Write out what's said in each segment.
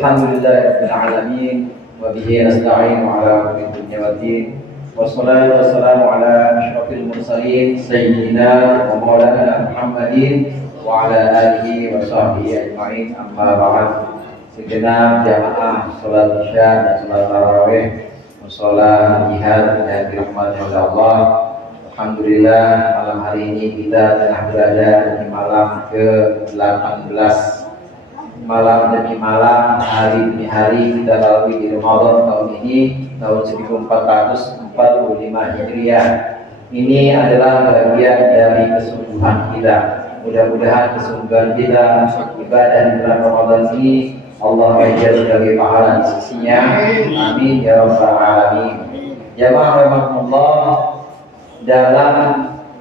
Alhamdulillahirabbil alamin wa bihi nasta'in ala umuri dunya waddin. Wassalatu wassalamu ala asyrafil mursalin sayyidina wa maulana Muhammadin wa ala alihi wa sahbihi ajma'in. Amma ba'd. Segenap jamaah salat Isya dan salat tarawih mushola jihad yang dirahmati oleh Allah. Alhamdulillah malam hari ini kita tengah berada di malam ke-18, malam demi malam, hari demi hari kita lalui di Ramadan tahun ini, tahun 1445 Hijriah. Ini adalah bagian dari kesungguhan kita. Mudah-mudahan kesungguhan kita ibadah di bulan Ramadan ini Allah ajar sebagai pahala di sisinya. Amin ya rabbal alamin. Jamaah rahimakumullah, dalam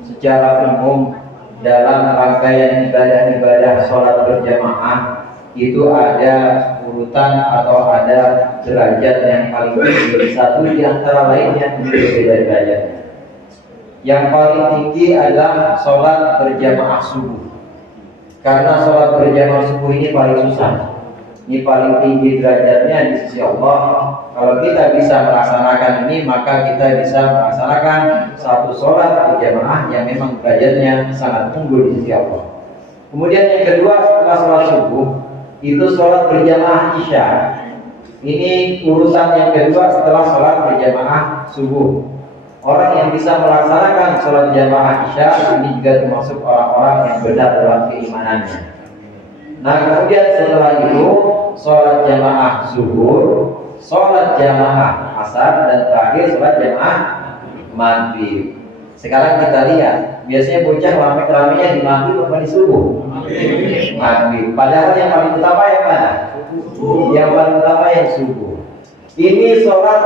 secara umum dalam rangkaian ibadah-ibadah sholat berjamaah itu ada urutan atau ada derajat yang paling tinggi, satu di antara lainnya berbeda derajatnya. Yang paling tinggi adalah sholat berjamaah subuh, karena sholat berjamaah subuh ini paling susah. Ini paling tinggi derajatnya di sisi Allah. Kalau kita bisa melaksanakan ini, maka kita bisa melaksanakan satu sholat berjamaah yang memang derajatnya sangat unggul di sisi Allah. Kemudian yang kedua, setelah sholat subuh itu sholat berjamaah Isya. Ini urusan yang kedua setelah sholat berjamaah subuh. Orang yang bisa melaksanakan sholat jamaah Isya ini juga termasuk orang-orang yang benar dalam keimanannya. Nah, kemudian setelah itu sholat jamaah zuhur, sholat jamaah asar, dan terakhir sholat jamaah maghrib. Sekarang kita lihat, biasanya bocah rame-ramenya di maghrib atau di subuh? Maghrib. Padahal yang paling utama yang mana? Yang paling utama yang subuh. Ini sholat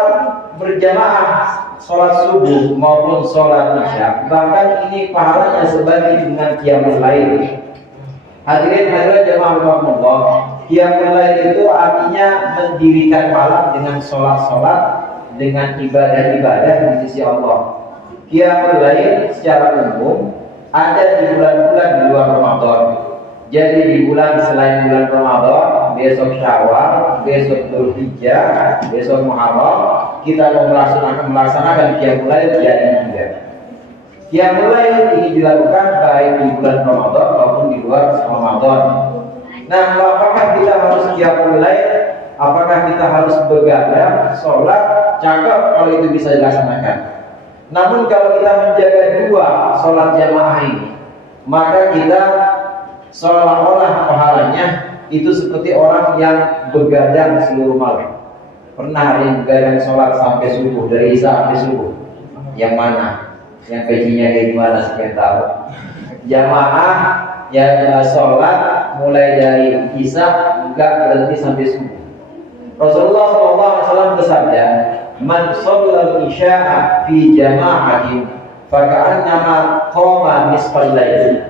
berjamaah, sholat subuh maupun sholat isya, bahkan ini pahalanya sebanding dengan qiyamul lail. Hadirin hadirat jamaah rahimakumullah, qiyamul lail itu artinya mendirikan malam dengan sholat-sholat, dengan ibadah-ibadah di sisi Allah. Qiyamul lail secara umum ada di bulan-bulan di luar Ramadan. Jadi di bulan selain bulan Ramadan, besok Syawal, besok Dzulhijjah, besok Muharram, kita mau melaksanakan qiyamul lail jadi juga. Qiyamul lail ini dilakukan baik di bulan Ramadan maupun di luar Ramadan. Nah, apakah kita harus qiyamul lail? Apakah kita harus begadang, sholat? Cakep kalau itu bisa dilaksanakan. Namun kalau kita menjaga dua sholat jamaah ini, maka kita seolah-olah pahalanya itu seperti orang yang begadang seluruh malam. Pernah ada yang begadang sholat sampai subuh, dari isya sampai subuh? Yang mana? Yang gajinya kayak gimana sekian tahun? Jamaah yang sholat mulai dari isya enggak berhenti sampai subuh. Rasulullah SAW bersabda, "Man shallal isya'a fi jama'atin faka'annama qama nisfal lail."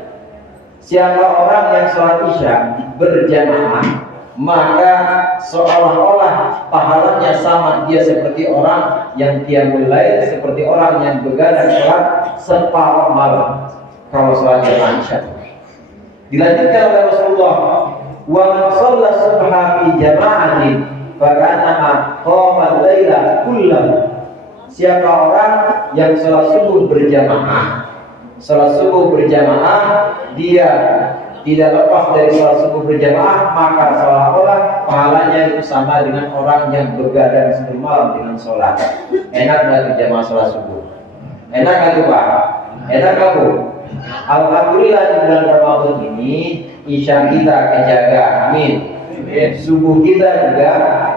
Siapa orang yang sholat isya berjamaah, maka seolah-olah pahalanya sama, dia seperti orang yang qiyamul lail, seperti orang yang begadang sholat separuh malam kalau sholat jamaah isya. Dilanjutkan oleh Rasulullah, "Wa man shalla subha fi jama'atin faka'annama qama al-laila kullahu." Siapa orang yang sholat subuh berjamaah, dia tidak lepas dari sholat subuh berjamaah, maka seolah-olah pahalanya itu sama dengan orang yang begadang seluruh malam dengan sholat. Enak nggak berjamaah sholat subuh? Enak nggak tuh Pak? Enak kamu? Alhamdulillah di bulan Ramadan ini isya kita kejaga, amin. Subuh kita juga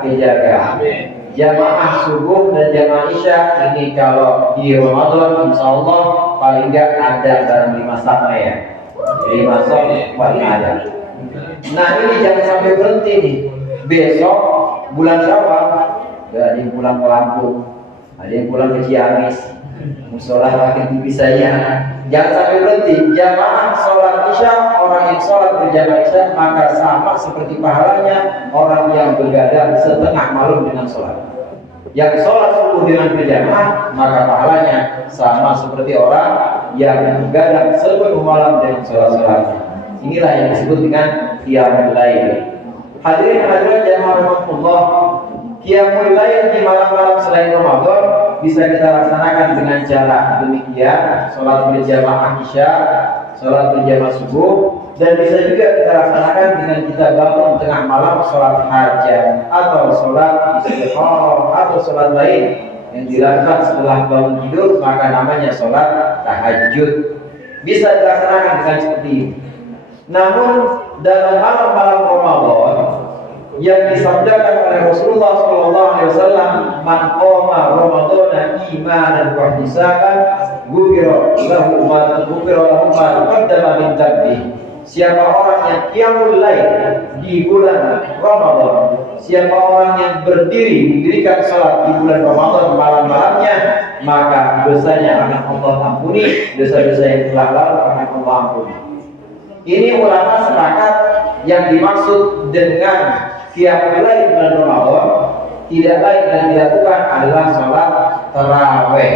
kejaga, amin. Jamaah subuh dan jamaah isya ini kalau di Ramadan insya Allah paling nggak ada dalam 5 sama ya. 5 sama paling ada. Nah ini jangan sampai berhenti nih. Besok bulan Syawal ada yang pulang ke Lampung, ada yang pulang ke Ciamis, musola makin tipis saja. Jangan sampai berhenti. Jamaah sholat isya, orang yang sholat berjamaah isya maka sama seperti pahalanya orang yang begadang setengah malam dengan sholat. Yang sholat subuh dengan berjamaah maka pahalanya sama seperti orang yang begadang sepenuh malam dengan sholat-sholatnya. Inilah yang disebut dengan qiyamul lail. Hadirin hadirat jamaah rahimakumullah, qiyamul lail di malam-malam selain Ramadan bisa kita laksanakan dengan cara demikian: sholat berjamaah isya, sholat berjamaah subuh, dan bisa juga kita laksanakan dengan kita bangun tengah malam sholat hajat atau sholat istikharah atau sholat lain yang dilakukan setelah bangun tidur, maka namanya sholat tahajud. Bisa dilaksanakan dengan seperti ini. Namun dalam malam-malam Ramadan yang disabdakan oleh Rasulullah SAW, man qama ramadhana imanan wa ihtisaban ghufira lahu ma taqaddama min dhanbi. Siapa orang yang qiyamul lail di bulan Ramadan, siapa orang yang mendirikan salat di bulan Ramadan malam-malamnya, maka dosanya akan Allah ampuni, dosa-dosa yang telah lalu akan Allah ampuni. Ini ulama sepakat yang dimaksud dengan qiyamul lail bulan Ramadan tidak lain dan dilakukan adalah sholat tarawih.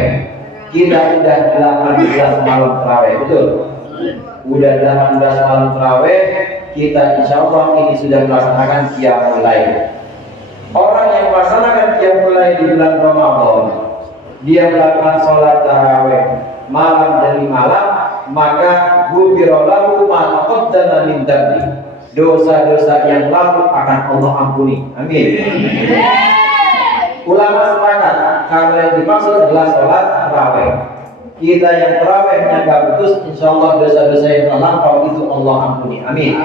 Kita sudah 18 malam tarawih, betul? Udah 18 malam tarawih, kita insya Allah ini sudah melaksanakan qiyamul lail. Orang yang melaksanakan qiyamul lail di bulan Ramadan, dia melakukan sholat tarawih malam demi malam, maka ghufira lahu ma taqaddama min dhanbi. Dosa-dosa yang lalu akan Allah ampuni. Amin. Ulama sepakat kalau yang dimaksud adalah sholat tarawih. Kita yang tarawihnya gak putus, insya Allah dosa-dosa yang telah lampau itu Allah ampuni. Amin.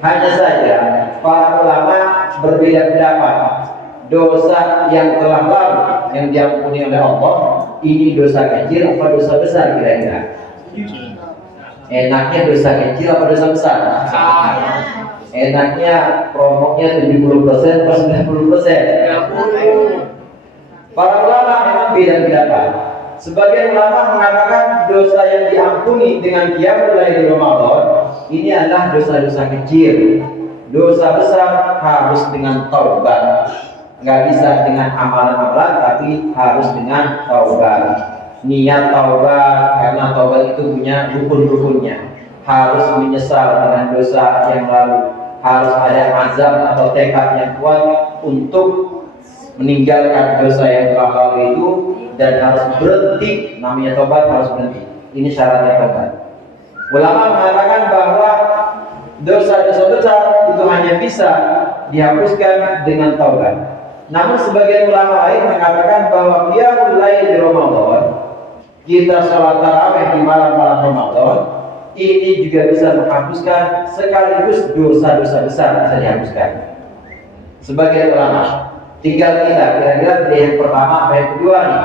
Hanya saja para ulama berbeda pendapat. Dosa yang telah lalu yang diampuni oleh Allah ini dosa kecil apa dosa besar kira-kira? Enaknya dosa kecil apa dosa besar? Enaknya promoknya 70% atau 90%? Para ulama memang beda pendapat. Sebagian ulama mengatakan dosa yang diampuni dengan qiyamul lail di Ramadan ini adalah dosa-dosa kecil. Dosa besar harus dengan taubat. Nggak bisa dengan amalan-amalan, tapi harus dengan taubat. Niat taubat, karena taubat itu punya rukun-rukunnya. Harus menyesal dengan dosa yang lalu. Harus ada azam atau tekad yang kuat untuk meninggalkan dosa yang telah lalu itu, dan harus berhenti. Namanya taubat harus berhenti. Ini syaratnya taubat. Ulama mengatakan bahwa dosa-dosa besar itu hanya bisa dihapuskan dengan taubat. Namun sebagian ulama lain mengatakan bahwa qiyamul lail di Ramadan, kita sholat tarawih di malam-malam Ramadan, ini juga bisa menghapuskan sekaligus dosa-dosa besar bisa dihapuskan. Sebagian ulama, tinggal kita kira-kira pilih yang pertama apa yang kedua nih?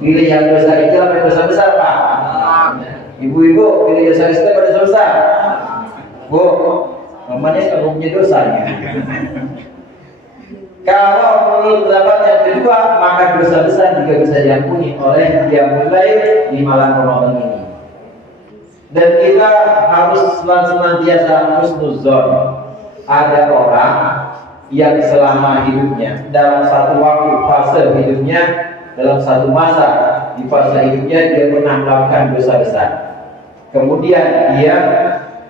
Pilih yang dosa kecil apa yang dosa besar, Pak? Ibu-ibu pilih dosa kecil apa dosa besar? Bu, namanya kalau punya dosanya. Kalau menurut pendapat yang kedua, maka dosa besar juga bisa diampuni oleh qiyamul lail di malam Ramadan ini. Dan kita harus senantiasa husnuzon. Ada orang yang selama hidupnya, dalam satu waktu fase hidupnya, dalam satu masa di fase hidupnya dia pernah melakukan dosa besar. Kemudian dia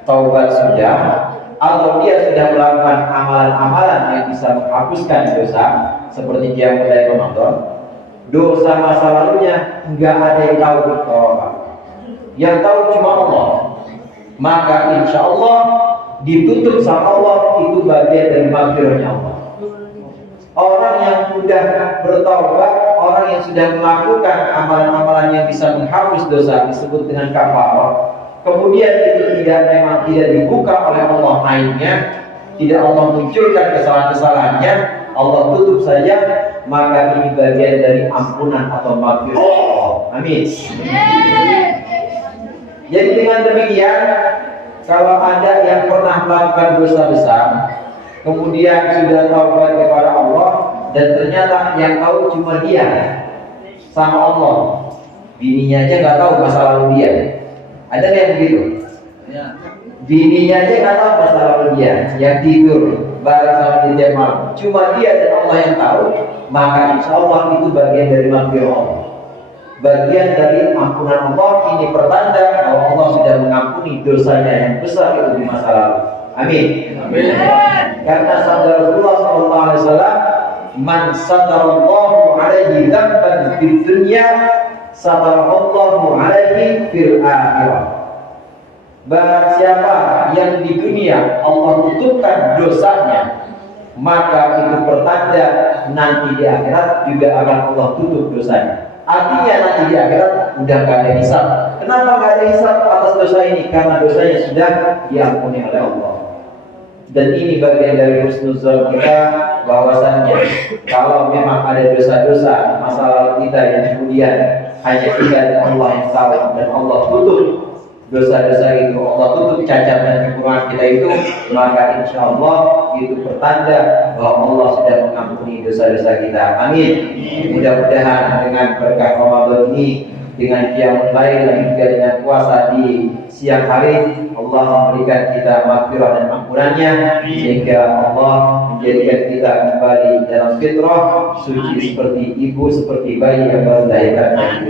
taubat sudah, atau dia sudah melakukan amalan-amalan yang bisa menghapuskan dosa seperti qiyamul lail Ramadan, dosa masa lalunya enggak ada yang tahu apa. Yang tahu cuma Allah. Maka insya Allah ditutup sama Allah, itu bagian dari maghfirahnya Allah. Orang yang sudah bertaubat, orang yang sudah melakukan amalan-amalan yang bisa menghapus dosa disebut dengan kafarah. Kemudian itu memang tidak dibuka oleh Allah aibnya, tidak Allah munculkan kesalahan-kesalahannya, Allah tutup saja, maka ini bagian dari ampunan atau maghfirah Allah. Amin. Jadi dengan demikian, kalau ada yang pernah melakukan dosa besar, kemudian sudah taubat kepada Allah, dan ternyata yang tahu cuma dia sama Allah, bininya aja nggak tahu masa lalu dia. Ada yang begitu? Ya. Bininya aja nggak tahu masa lalu dia, yang tidur bareng sama dia malam, cuma dia dan Allah yang tahu, maka insya Allah itu bagian dari maghfirah Allah. Bagian dari ampunan Allah, ini pertanda bahwa Allah sudah mengampuni dosanya yang besar itu di masa lalu. Amin. Amin. Karena sabda Rasulullah SAW, man satarallahu alaihi dzamban fid dunya satarallahu alaihi fil akhirah. Barang siapa yang di dunia Allah tutupkan dosanya, maka itu pertanda nanti di akhirat juga akan Allah tutup dosanya. Artinya nanti di akhirat udah gak ada hisab. Kenapa gak ada hisab atas dosa ini? Karena dosanya sudah diampuni oleh Allah. Dan ini bagian dari husnuzon kita, bahwasannya kalau memang ada dosa-dosa masa lalu kita yang kemudian hanya kita dan Allah yang tahu, dan Allah tutup dosa-dosa itu, Allah tutup cacat dan kekurangan kita itu, maka insya Allah itu pertanda bahwa Allah sudah mengampuni dosa-dosa kita. Amin. Mudah-mudahan dengan berkah Ramadan ini, dengan qiyamul lail dan juga dengan puasa di siang hari, Allah memberikan kita maghfirah dan ampunannya, sehingga Allah menjadikan kita kembali dalam fitrah suci seperti ibu, seperti bayi yang baru dilahirkan.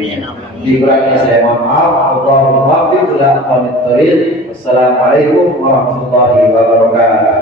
Dikurangnya saya mohon maaf. Allahumma waffiq ila aqwamit thoriq. Wassalamualaikum warahmatullahi wabarakatuh.